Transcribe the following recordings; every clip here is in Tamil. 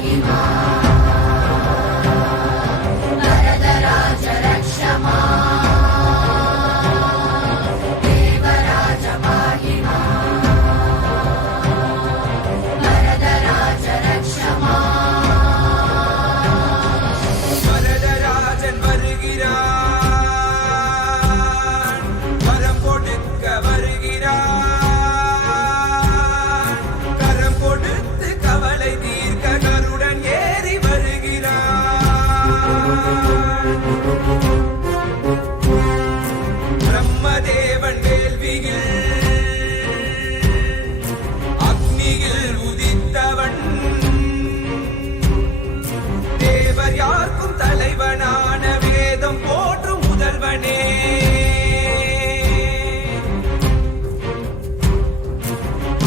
Imam. தேவர் யாருக்கும் தலைவனான வேதம் போற்றும் முதல்வனே.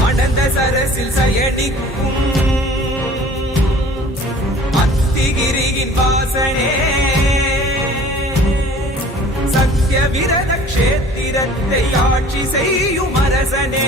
அனந்த சரசில் சயனிக்கும் அத்திகிரியின் வாசனே. சத்திய விரத கஷேத்திரத்தை ஆட்சி செய்யும் அரசனே.